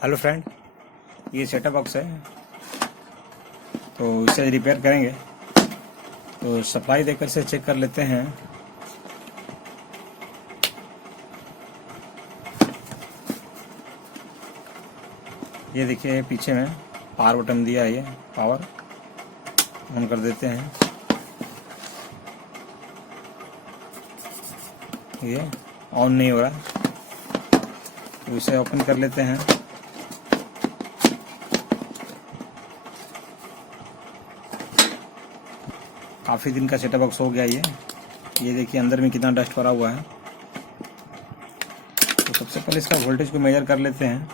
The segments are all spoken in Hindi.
हेलो फ्रेंड, ये सेटअप बॉक्स है तो इसे रिपेयर करेंगे। तो सप्लाई देकर से चेक कर लेते हैं। ये देखिए पीछे में पावर बटन दिया है, ये पावर ऑन कर देते हैं। ये ऑन नहीं हो रहा तो इसे ओपन कर लेते हैं। काफ़ी दिन का सेटअप बॉक्स हो गया ये देखिए अंदर में कितना डस्ट भरा हुआ है। तो सबसे पहले इसका वोल्टेज को मेजर कर लेते हैं।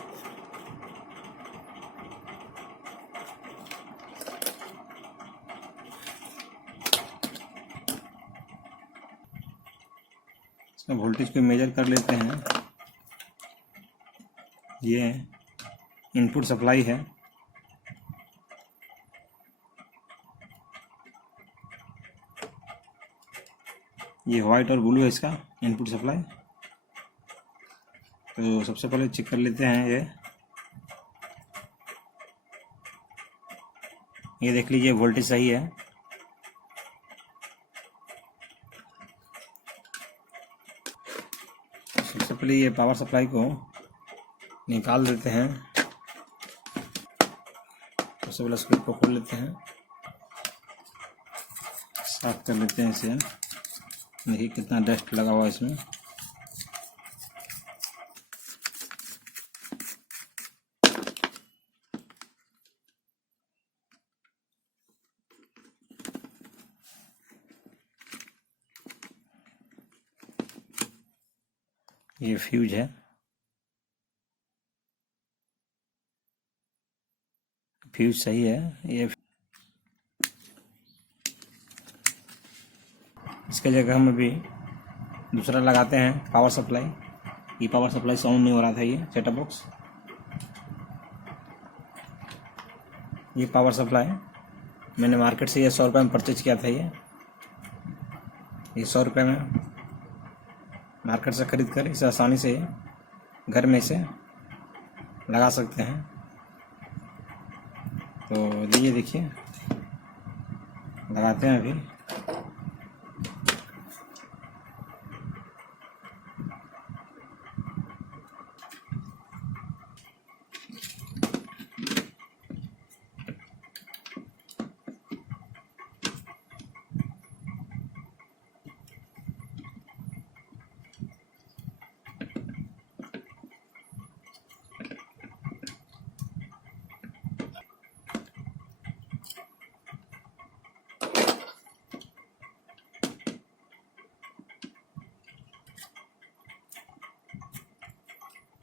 इसका वोल्टेज को मेजर कर लेते हैं। ये इनपुट सप्लाई है। ये वाइट और ब्लू है इसका इनपुट सप्लाई। तो सबसे पहले चेक कर लेते हैं। ये देख लीजिए वोल्टेज सही है। सबसे पहले ये पावर सप्लाई को निकाल देते हैं। सबसे पहले स्क्रू को खोल लेते हैं, साफ कर लेते हैं इसे। देखिए कितना डस्ट लगा हुआ है इसमें। ये फ्यूज है। फ्यूज सही है। ये इसके जगह हम अभी दूसरा लगाते हैं पावर सप्लाई। ये पावर सप्लाई से ऑन नहीं हो रहा था ये सेटअप बॉक्स। ये पावर सप्लाई मैंने मार्केट से ये 100 रुपये में परचेज किया था। ये 100 रुपये में मार्केट से ख़रीद कर इसे आसानी से घर में इसे लगा सकते हैं। तो ये देखिए लगाते हैं अभी।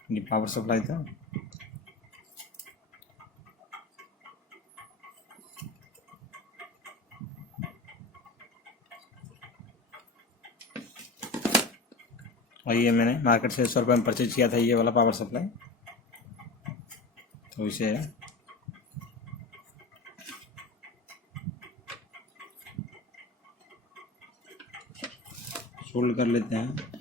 ये पावर सप्लाई था। और ये मैंने मार्केट से 100 रुपये में परचेज किया था ये वाला पावर सप्लाई। तो इसे सोल्ड कर लेते हैं।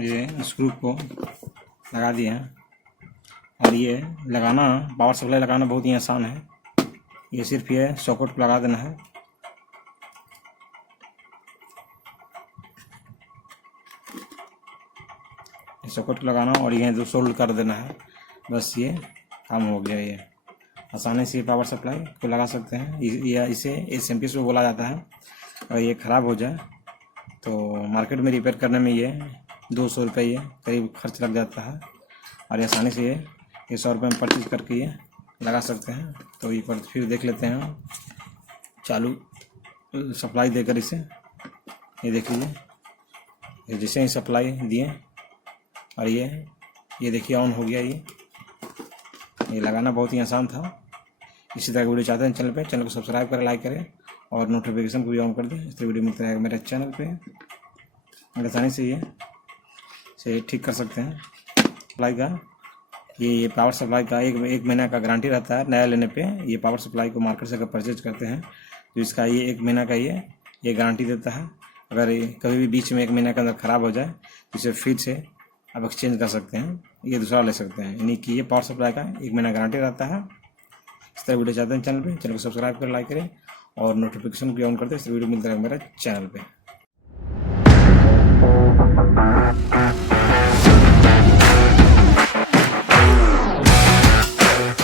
ये स्क्रू को लगा दिए हैं। और ये लगाना पावर सप्लाई लगाना बहुत ही आसान है। ये सिर्फ ये सॉकेट को लगा देना है। सॉकेट को लगाना और ये जो सोल्ड कर देना है, बस ये काम हो गया। ये आसानी से पावर सप्लाई को लगा सकते हैं। या इसे SMP से बोला जाता है। और ये ख़राब हो जाए तो मार्केट में रिपेयर करने में ये 200 रुपये करीब खर्च लग जाता है, और ये आसानी से ये 100 रुपये में परचेज करके ये लगा सकते हैं। तो ये पर फिर देख लेते हैं हम चालू सप्लाई देकर इसे। ये देख लीजिए, ये जैसे ही सप्लाई दिए और ये देखिए ऑन हो गया। ये लगाना बहुत ही आसान था। इसी तरह की वीडियो चाहते हैं चैनल को सब्सक्राइब करें, लाइक करें और नोटिफिकेशन को भी ऑन कर दें। इस तरह वीडियो मिलता है मेरे चैनल पे। आसानी से ये ठीक कर सकते हैं। सप्लाई का ये पावर सप्लाई का एक महीना का गारंटी रहता है नया लेने पे। ये पावर सप्लाई को मार्केट से अगर परचेज करते हैं तो इसका ये 1 महीना का ये गारंटी देता है। अगर ये कभी भी बीच में 1 महीने के अंदर ख़राब हो जाए तो इसे फिर से आप एक्सचेंज कर सकते हैं, ये दूसरा ले सकते हैं। यानी कि ये पावर सप्लाई का 1 महीना गारंटी रहता है। इस तरह वीडियो चाहते हैं चैनल को सब्सक्राइब करें, लाइक करें और नोटिफिकेशन भी ऑन कर दें। इस वीडियो मिलता है मेरे चैनल पे।